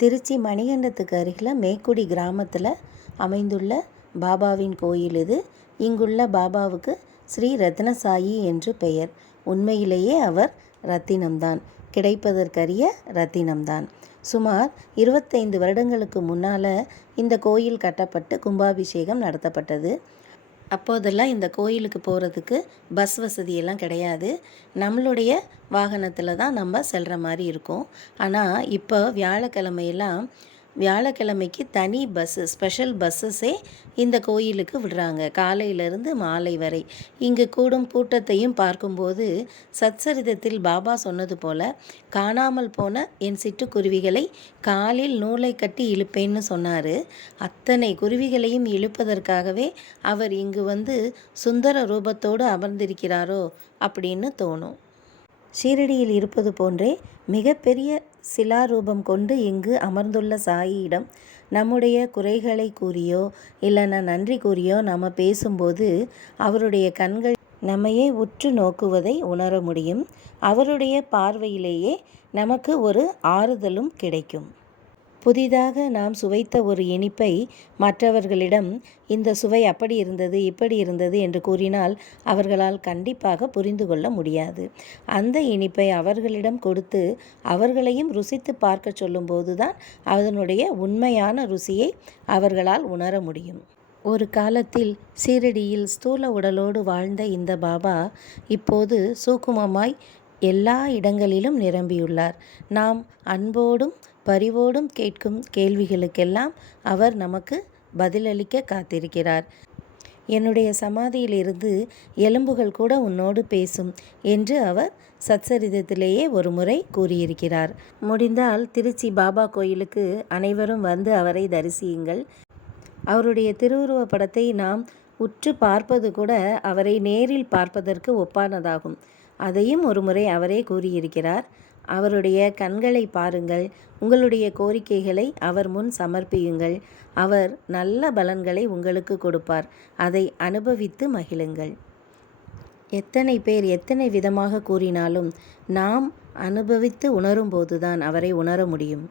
திருச்சி மணிகண்டத்துக்கு அருகில் மேக்குடி கிராமத்தில் அமைந்துள்ள பாபாவின் கோயில் இது. இங்குள்ள பாபாவுக்கு ஸ்ரீ ரத்னசாயி என்று பெயர். உண்மையிலேயே அவர் ரத்தினம்தான், கிடைப்பதற்கரிய ரத்தினம்தான். சுமார் 25 வருடங்களுக்கு முன்னால் இந்த கோயில் கட்டப்பட்டு கும்பாபிஷேகம் நடத்தப்பட்டது. அப்போதெல்லாம் இந்த கோயிலுக்கு போகிறதுக்கு பஸ் வசதியெல்லாம் கிடையாது. நம்மளுடைய வாகனத்தில் தான் நம்ம செல்கிற மாதிரி இருக்கும். ஆனால் இப்போ வியாழக்கிழமைக்கு தனி பஸ்ஸு, ஸ்பெஷல் பஸ்ஸஸே இந்த கோயிலுக்கு விடுறாங்க, காலையிலிருந்து மாலை வரை. இங்கு கூடும் கூட்டத்தையும் பார்க்கும்போது சத்சரிதத்தில் பாபா சொன்னது போல, காணாமல் போன என் சிட்டுக்குருவிகளை காலில் நூலை கட்டி இழுப்பேன்னு சொன்னார். அத்தனை குருவிகளையும் இழுப்பதற்காகவே அவர் இங்கு வந்து சுந்தர ரூபத்தோடு அமர்ந்திருக்கிறாரோ அப்படின்னு தோணும். ஷீரடியில் இருப்பது போன்றே மிகப்பெரிய சிலாரூபம் கொண்டு இங்கு அமர்ந்துள்ள சாயியிடம் நம்முடைய குறைகளை கூறியோ இல்லைன்னா நன்றி கூறியோ நம்ம பேசும்போது அவருடைய கண்கள் நம்மையே உற்று நோக்குவதை உணர முடியும். அவருடைய பார்வையிலேயே நமக்கு ஒரு ஆறுதலும் கிடைக்கும். புதிதாக நாம் சுவைத்த ஒரு இனிப்பை மற்றவர்களிடம் இந்த சுவை அப்படி இருந்தது, இப்படி இருந்தது என்று கூறினால் அவர்களால் கண்டிப்பாக புரிந்து கொள்ள முடியாது. அந்த இனிப்பை அவர்களிடம் கொடுத்து அவர்களையும் ருசித்து பார்க்க சொல்லும்போது தான் அதனுடைய உண்மையான ருசியை அவர்களால் உணர முடியும். ஒரு காலத்தில் ஷீரடியில் ஸ்தூல உடலோடு வாழ்ந்த இந்த பாபா இப்போது சூக்குமமாய் எல்லா இடங்களிலும் நிரம்பியுள்ளார். நாம் அன்போடும் பரிவோடும் கேட்கும் கேள்விகளுக்கெல்லாம் அவர் நமக்கு பதிலளிக்க காத்திருக்கிறார். என்னுடைய சமாதியிலிருந்து எலும்புகள் கூட உன்னோடு பேசும் என்று அவர் சத்சரிதத்திலேயே ஒரு முறை கூறியிருக்கிறார். முடிந்தால் திருச்சி பாபா கோயிலுக்கு அனைவரும் வந்து அவரை தரிசியுங்கள். அவருடைய திருவுருவ படத்தை நாம் உற்று பார்ப்பது கூட அவரை நேரில் பார்ப்பதற்கு ஒப்பானதாகும். அதையும் ஒரு முறை அவரே கூறியிருக்கிறார். அவருடைய கண்களை பாருங்கள், உங்களுடைய கோரிக்கைகளை அவர் முன் சமர்ப்பியுங்கள். அவர் நல்ல பலன்களை உங்களுக்கு கொடுப்பார். அதை அனுபவித்து மகிழுங்கள். எத்தனை பேர் எத்தனை விதமாக கூறினாலும் நாம் அனுபவித்து உணரும்போதுதான் அவரை உணர முடியும்.